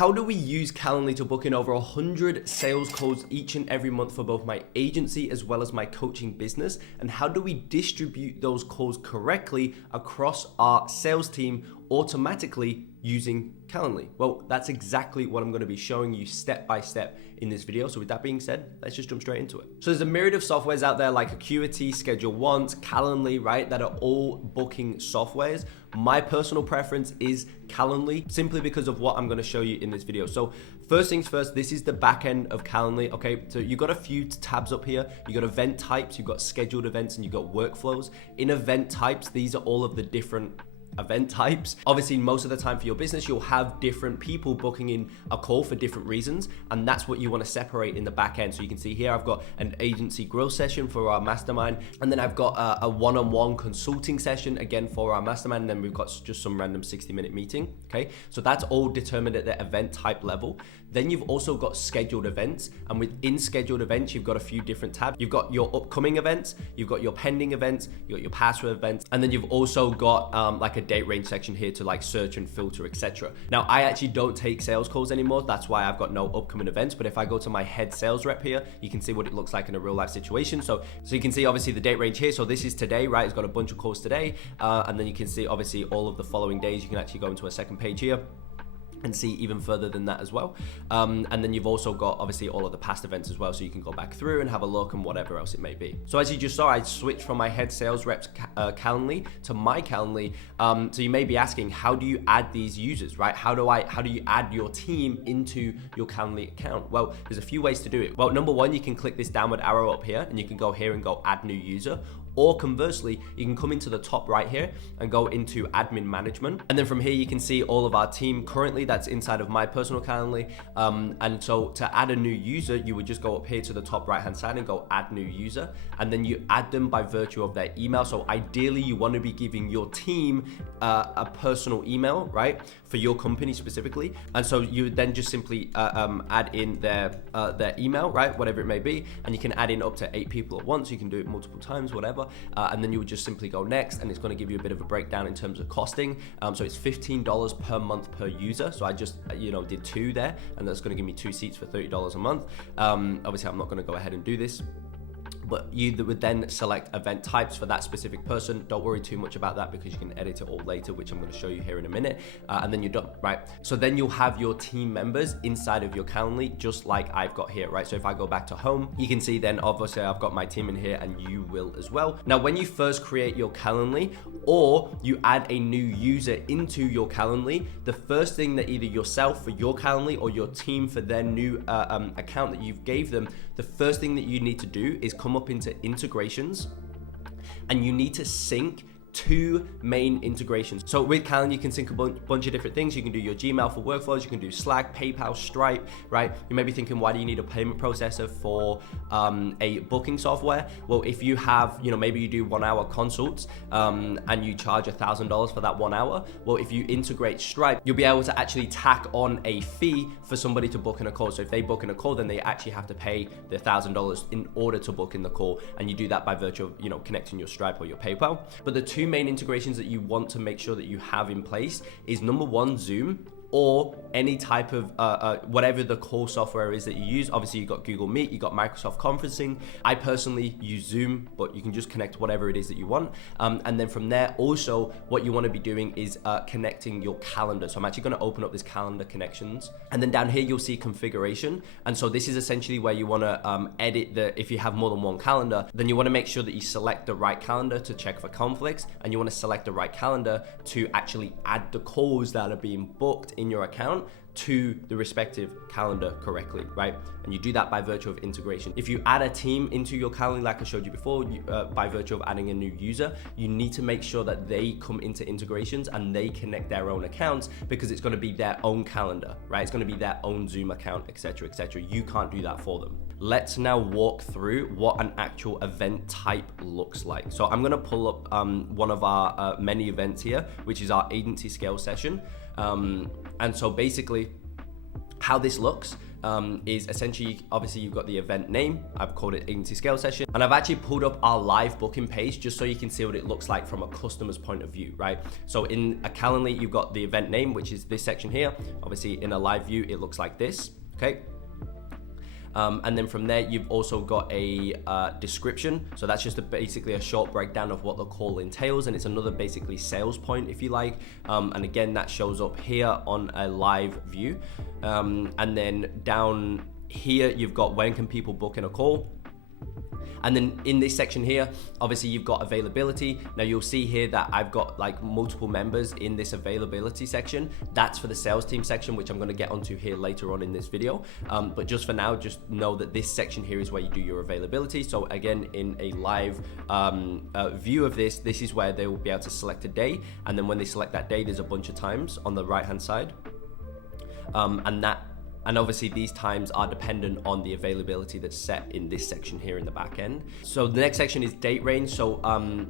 How do we use Calendly to book in over 100 sales calls each and every month for both my agency as well as my coaching business? And how do we distribute those calls correctly across our sales team automatically using Calendly? Well, that's exactly what I'm going to be showing you step by step in this video. So with that being said, let's just jump straight into it. So there's a myriad of softwares out there like Acuity, Schedule Once, Calendly, right? That are all booking softwares. My personal preference is Calendly simply because of what I'm going to show you in this video. So first things first, this is the back end of Calendly. Okay, so you've got a few tabs up here. You've got event types, you've got scheduled events, and you've got workflows. In event types, these are all of the different event types. Obviously, most of the time for your business, you'll have different people booking in a call for different reasons, and that's what you want to separate in the back end. So you can see here, I've got an agency growth session for our mastermind, and then I've got a one-on-one consulting session again for our mastermind, and then we've got just some random 60-minute meeting. Okay, so that's all determined at the event type level. Then you've also got scheduled events, and within scheduled events, you've got a few different tabs. You've got your upcoming events, you've got your pending events, you've got your past events, and then you've also got like a date range section here to like search and filter, etc. Now, I actually don't take sales calls anymore. That's why I've got no upcoming events. But if I go to my head sales rep here, you can see what it looks like in a real life situation. So you can see obviously the date range here. So this is today, right? It's got a bunch of calls today. And then you can see obviously all of the following days. You can actually go into a second page here and see even further than that as well. And then you've also got obviously all of the past events as well, so you can go back through and have a look and whatever else it may be. So as you just saw, I switched from my head sales reps Calendly to my Calendly. So you may be asking, how do you add these users, right? How do you add your team into your Calendly account? Well, there's a few ways to do it. Well, number one, you can click this downward arrow up here and you can go here and go add new user. Or conversely, you can come into the top right here and go into admin management. And then from here, you can see all of our team currently that's inside of my personal Calendly. And so to add a new user, you would just go up here to the top right-hand side and go add new user. And then you add them by virtue of their email. So ideally, you want to be giving your team a personal email, right? For your company specifically. And so you would then just simply add in their email, right? Whatever it may be. And you can add in up to 8 people at once. You can do it multiple times, whatever. And then you would just simply go next, and it's going to give you a bit of a breakdown in terms of costing. So it's $15 per month per user. So I just did 2 there, and that's going to give me 2 seats for $30 a month. Obviously, I'm not going to go ahead and do this, but you would then select event types for that specific person. Don't worry too much about that because you can edit it all later, which I'm going to show you here in a minute. And then you're done, right? So then you'll have your team members inside of your Calendly, just like I've got here, right? So if I go back to home, you can see then obviously I've got my team in here, and you will as well. Now, when you first create your Calendly or you add a new user into your Calendly, the first thing that either yourself for your Calendly or your team for their new account that you've gave them, the first thing that you need to do is come up into integrations, and you need to sync 2 main integrations. So with Calendly, you can sync a bunch of different things. You can do your Gmail for workflows, you can do Slack, PayPal, Stripe, right? You may be thinking, why do you need a payment processor for a booking software? Well, if you have, maybe you do 1-hour consults and you charge $1,000 for that 1 hour. Well, if you integrate Stripe, you'll be able to actually tack on a fee for somebody to book in a call. So if they book in a call, then they actually have to pay the $1,000 in order to book in the call. And you do that by virtue of, connecting your Stripe or your PayPal. But the 2 main integrations that you want to make sure that you have in place is number 1, Zoom, or any type of whatever the core software is that you use. Obviously, you've got Google Meet, you've got Microsoft Conferencing. I personally use Zoom, but you can just connect whatever it is that you want. And then from there, also, what you want to be doing is connecting your calendar. So I'm actually going to open up this calendar connections. And then down here, you'll see configuration. And so this is essentially where you want to edit if you have more than one calendar, then you want to make sure that you select the right calendar to check for conflicts. And you want to select the right calendar to actually add the calls that are being booked in your account to the respective calendar correctly, right? And you do that by virtue of integration. If you add a team into your Calendly, like I showed you before, by virtue of adding a new user, you need to make sure that they come into integrations and they connect their own accounts, because it's going to be their own calendar, right? It's going to be their own Zoom account, etc., etc. You can't do that for them. Let's now walk through what an actual event type looks like. So I'm going to pull up one of our many events here, which is our agency scale session. And so basically how this looks is essentially, obviously you've got the event name. I've called it agency scale session, and I've actually pulled up our live booking page just so you can see what it looks like from a customer's point of view, right? So in a Calendly, you've got the event name, which is this section here. Obviously in a live view, it looks like this, okay? And then from there, you've also got a description. So that's just basically a short breakdown of what the call entails. And it's another basically sales point, if you like. And again, that shows up here on a live view. And then down here, you've got when can people book in a call. And then in this section here, obviously you've got availability. Now you'll see here that I've got like multiple members in this availability section. That's for the sales team section, which I'm gonna get onto here later on in this video. But just for now, just know that this section here is where you do your availability. So again, in a live view of this is where they will be able to select a day. And then when they select that day, there's a bunch of times on the right-hand side. And obviously these times are dependent on the availability that's set in this section here in the back end. So the next section is date range. So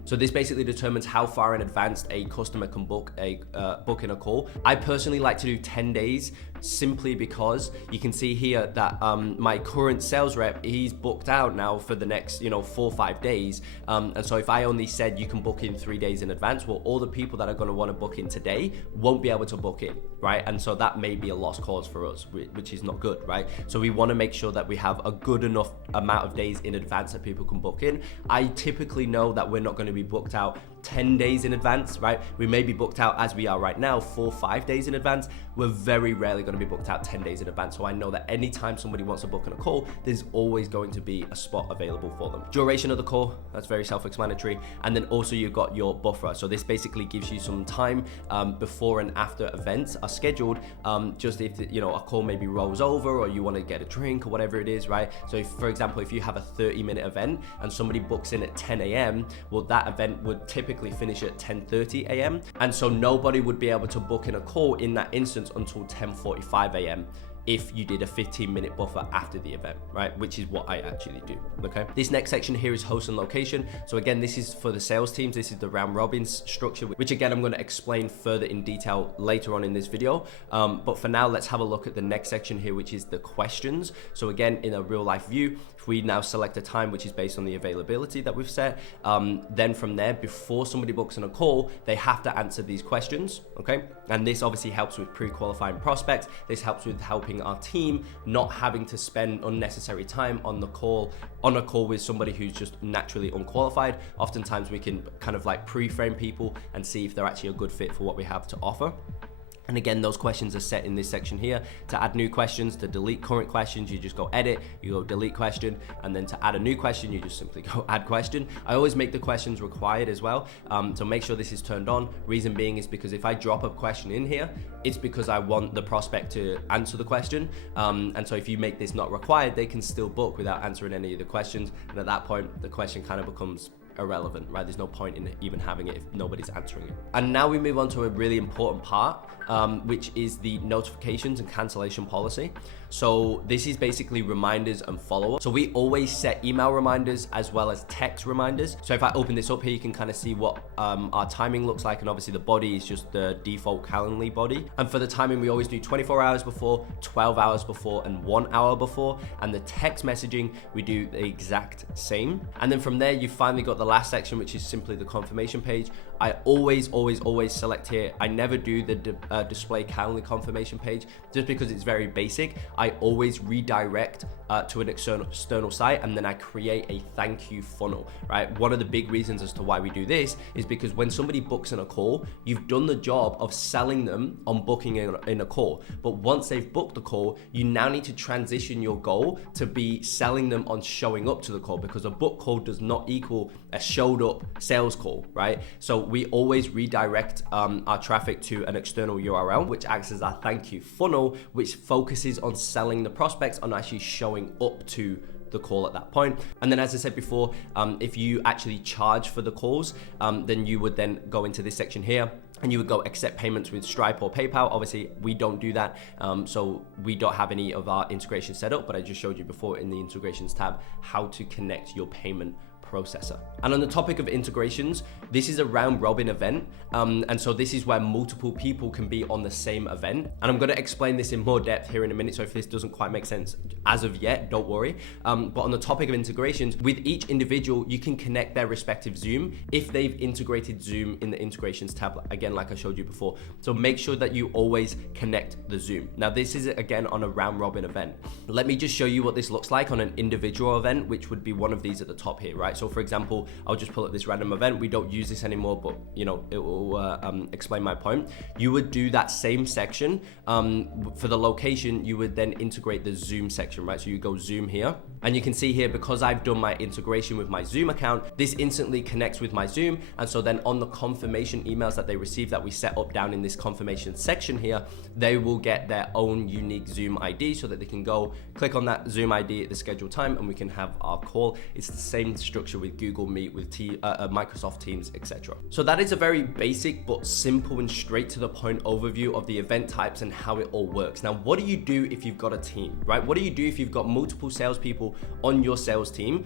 this basically determines how far in advance a customer can book in a call. I personally like to do 10 days simply because you can see here that my current sales rep, he's booked out now for the next 4 or 5 days. And so if I only said you can book in 3 days in advance, well, all the people that are going to want to book in today won't be able to book in, right? And so that may be a lost cause for us, which is not good, right? So we want to make sure that we have a good enough amount of days in advance that people can book in. I typically know that we're not going to be booked out 10 days in advance, right? We may be booked out as we are right now, 4 or 5 days in advance. We're very rarely going to be booked out 10 days in advance. So I know that anytime somebody wants to book in a call, there's always going to be a spot available for them. Duration of the call, that's very self-explanatory. And then also you've got your buffer. So this basically gives you some time before and after events are scheduled, just if a call maybe rolls over or you want to get a drink or whatever it is, right? So if, for example, if you have a 30-minute event and somebody books in at 10 a.m., well, that event would typically finish at 10:30 a.m. And so nobody would be able to book in a call in that instance until 10:45 a.m. if you did a 15-minute buffer after the event, right? Which is what I actually do, okay? This next section here is host and location. So again, this is for the sales teams. This is the round robin structure, which again, I'm gonna explain further in detail later on in this video. But for now, let's have a look at the next section here, which is the questions. So again, in a real life view, if we now select a time, which is based on the availability that we've set, then from there, before somebody books in a call, they have to answer these questions, okay? And this obviously helps with pre-qualifying prospects. This helps with helping our team not having to spend unnecessary time on a call with somebody who's just naturally unqualified. Oftentimes we can kind of like pre-frame people and see if they're actually a good fit for what we have to offer. And again, those questions are set in this section here. To add new questions, to delete current questions, you just go edit, you go delete question, and then to add a new question, you just simply go add question. I always make the questions required as well, so make sure this is turned on. Reason being is because if I drop a question in here, it's because I want the prospect to answer the question. And so if you make this not required, they can still book without answering any of the questions. And at that point, the question kind of becomes irrelevant, right? There's no point in even having it if nobody's answering it. And now we move on to a really important part, which is the notifications and cancellation policy. So this is basically reminders and follow-up. So we always set email reminders as well as text reminders. So if I open this up here, you can kind of see what our timing looks like. And obviously the body is just the default Calendly body. And for the timing, we always do 24 hours before, 12 hours before, and 1 hour before. And the text messaging, we do the exact same. And then from there, you finally got the last section, which is simply the confirmation page. I always select here. I never do the display Calendly confirmation page just because it's very basic. I always redirect to an external site, and then I create a thank you funnel, right? One of the big reasons as to why we do this is because when somebody books in a call, you've done the job of selling them on booking in a call. But once they've booked the call, you now need to transition your goal to be selling them on showing up to the call, because a book call does not equal a showed up sales call, right? So we always redirect our traffic to an external URL, which acts as our thank you funnel, which focuses on selling the prospects on actually showing up to the call at that point. And then, as I said before, if you actually charge for the calls, then you would then go into this section here and you would go accept payments with Stripe or PayPal. Obviously, we don't do that. So we don't have any of our integrations set up, but I just showed you before in the integrations tab how to connect your payment processor. And on the topic of integrations, this is a round robin event. And so this is where multiple people can be on the same event. And I'm going to explain this in more depth here in a minute. So if this doesn't quite make sense as of yet, don't worry. But on the topic of integrations, with each individual, you can connect their respective Zoom if they've integrated Zoom in the integrations tab, again, like I showed you before. So make sure that you always connect the Zoom. Now, this is again on a round robin event. Let me just show you what this looks like on an individual event, which would be one of these at the top here, right? So for example, I'll just pull up this random event. We don't use this anymore, but you know, it will explain my point. You would do that same section for the location. You would then integrate the Zoom section, right? So you go Zoom here, and you can see here, because I've done my integration with my Zoom account, this instantly connects with my Zoom. And so then on the confirmation emails that they receive that we set up down in this confirmation section here, they will get their own unique Zoom ID so that they can go click on that Zoom ID at the scheduled time and we can have our call. It's the same structure with Google Meet, with Microsoft Teams, etc. So that is a very basic but simple and straight to the point overview of the event types and how it all works. Now, what do you do if you've got a team, right? What do you do if you've got multiple salespeople on your sales team?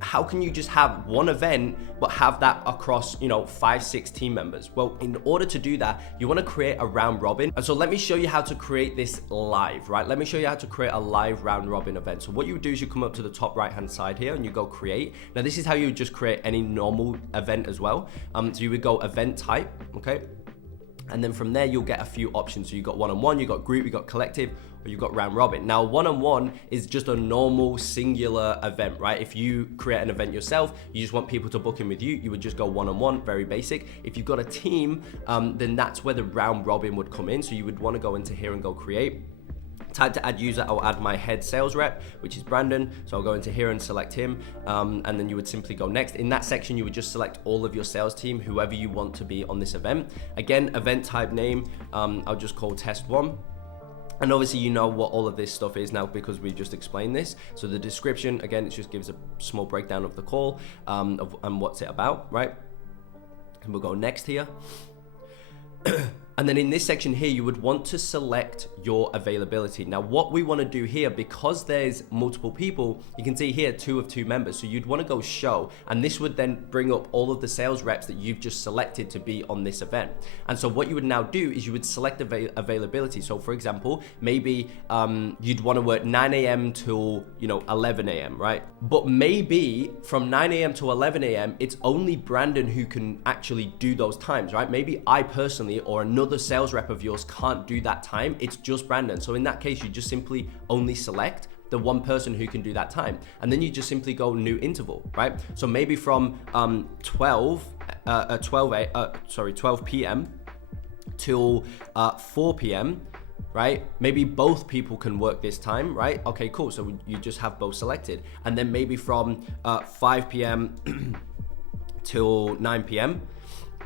How can you just have one event but have that across, you know, 5-6 team members? Well, in order to do that, you want to create a round robin. And so let me show you how to create this live, right? Let me show you how to create a live round robin event. So what you would do is you come up to the top right hand side here and you go create. Now this is how you would just create any normal event as well. So you would go event type, okay? And then from there, you'll get a few options. So you've got one-on-one, you've got group, you've got collective, or you've got round robin. Now, one-on-one is just a normal singular event, right? If you create an event yourself, you just want people to book in with you, you would just go one-on-one, very basic. If you've got a team, then that's where the round robin would come in. So you would want to go into here and go create. Type to add user, I'll add my head sales rep, which is Brandon. So I'll go into here and select him. And then you would simply go next. In that section, you would just select all of your sales team, whoever you want to be on this event. Again, event type name, I'll just call test 1. And obviously you know what all of this stuff is now because we just explained this. So the description, again, it just gives a small breakdown of the call and what's it about, right? And we'll go next here. And then in this section here, you would want to select your availability. Now, what we want to do here, because there's multiple people, you can see here 2 of 2 members. So you'd want to go show, and this would then bring up all of the sales reps that you've just selected to be on this event. And so what you would now do is you would select availability. So for example, maybe you'd want to work 9 a.m. till 11 a.m., right? But maybe from 9 a.m. to 11 a.m., it's only Brandon who can actually do those times, right? Maybe I personally or another sales rep of yours can't do that time. It's just Brandon. So in that case, you just simply only select the one person who can do that time. And then you just simply go new interval, right? So maybe from 12 p.m. till 4 p.m., right? Maybe both people can work this time, right? Okay, cool. So you just have both selected. And then maybe from 5 p.m. till 9 p.m.,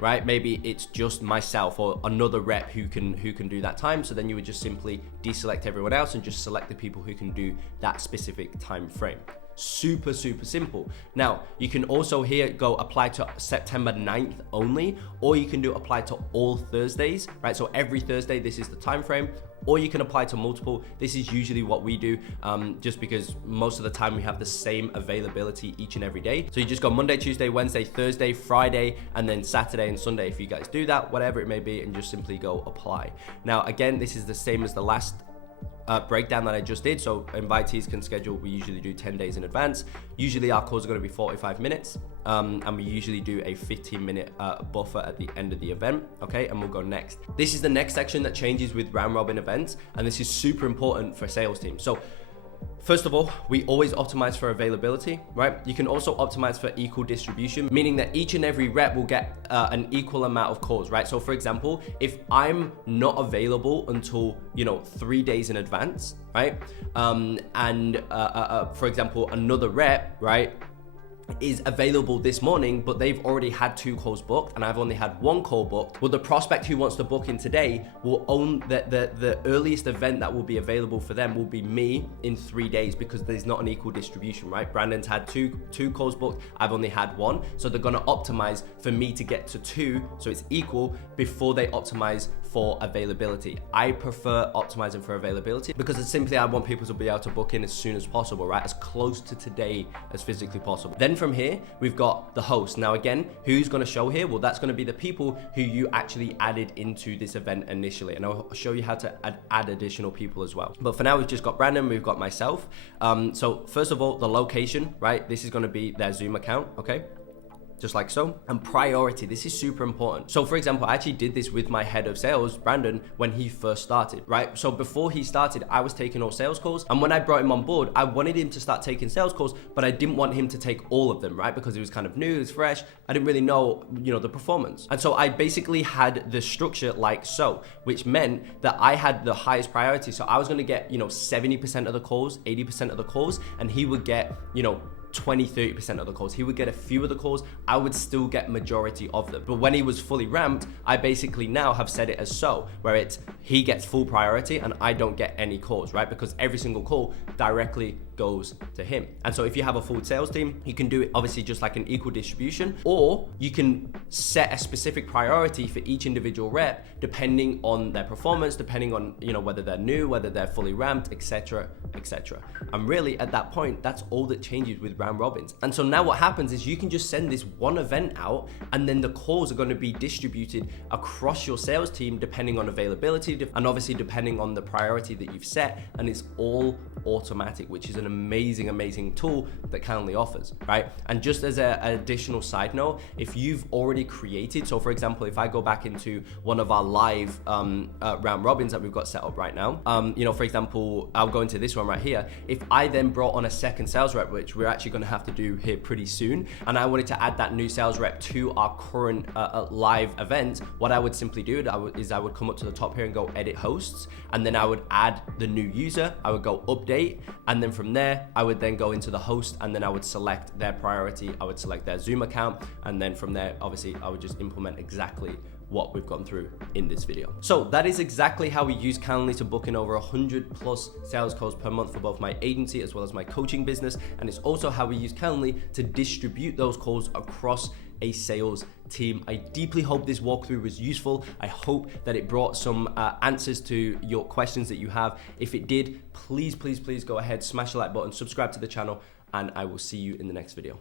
right? Maybe it's just myself or another rep who can do that time. So then you would just simply deselect everyone else and just select the people who can do that specific time frame. Super, super simple. Now, you can also here go apply to September 9th only, or you can do apply to all Thursdays, right? So every Thursday, this is the time frame, or you can apply to multiple. This is usually what we do, just because most of the time we have the same availability each and every day. So you just go Monday, Tuesday, Wednesday, Thursday, Friday, and then Saturday and Sunday if you guys do that, whatever it may be, and just simply go apply. Now, again, this is the same as the last breakdown that I just did. So invitees can schedule, we usually do 10 days in advance. Usually our calls are going to be 45 minutes, and we usually do a 15-minute buffer at the end of the event. Okay, and we'll go next. This is the next section that changes with round robin events, and this is super important for sales teams. So first of all, we always optimize for availability, right? You can also optimize for equal distribution, meaning that each and every rep will get an equal amount of calls, right? So for example, if I'm not available until 3 days in advance, right? For example, another rep, right, is available this morning, but they've already had 2 calls booked and I've only had 1 call booked. Well, the prospect who wants to book in today will own the earliest event that will be available for them will be me in 3 days, because there's not an equal distribution, right? Brandon's had two calls booked, I've only had 1. So they're gonna optimize for me to get to 2, so it's equal, before they optimize for availability. I prefer optimizing for availability because it's simply I want people to be able to book in as soon as possible, right? As close to today as physically possible. Then Then from here, we've got the host. Now again, who's gonna show here? Well, that's gonna be the people who you actually added into this event initially. And I'll show you how to add additional people as well. But for now, we've just got Brandon, we've got myself. So first of all, the location, right? This is gonna be their Zoom account, okay? Just like so. And priority, this is super important. So for example, I actually did this with my head of sales, Brandon, when he first started, right? So before he started, I was taking all sales calls. And when I brought him on board, I wanted him to start taking sales calls, but I didn't want him to take all of them, right? Because he was kind of new, he was fresh. I didn't really know, the performance. And so I basically had the structure like so, which meant that I had the highest priority. So I was gonna get, 70% of the calls, 80% of the calls, and he would get, 20-30% of the calls. He would get a few of the calls. I would still get majority of them. But when he was fully ramped, I basically now have set it as so, where it's he gets full priority and I don't get any calls, right? Because every single call directly goes to him. And so if you have a full sales team, you can do it obviously just like an equal distribution, or you can set a specific priority for each individual rep depending on their performance, depending on whether they're new, whether they're fully ramped, etc., etc. And really at that point, that's all that changes with round robins. And so now what happens is you can just send this one event out, and then the calls are going to be distributed across your sales team depending on availability and obviously depending on the priority that you've set, and it's all automatic, which is an amazing tool that Calendly offers, right? And just as an additional side note, if you've already created, so for example, if I go back into one of our live round robins that we've got set up right now, for example, I'll go into this one right here. If I then brought on a second sales rep, which we're actually going to have to do here pretty soon, and I wanted to add that new sales rep to our current live event, what I would simply do is I would come up to the top here and go edit hosts, and then I would add the new user, I would go update, and then from there, I would then go into the host, and then I would select their priority, I would select their Zoom account, and then from there, obviously, I would just implement exactly what we've gone through in this video. So that is exactly how we use Calendly to book in over 100+ sales calls per month for both my agency as well as my coaching business. And it's also how we use Calendly to distribute those calls across a sales team. I deeply hope this walkthrough was useful. I hope that it brought some answers to your questions that you have. If it did, please go ahead, smash the like button, subscribe to the channel, and I will see you in the next video.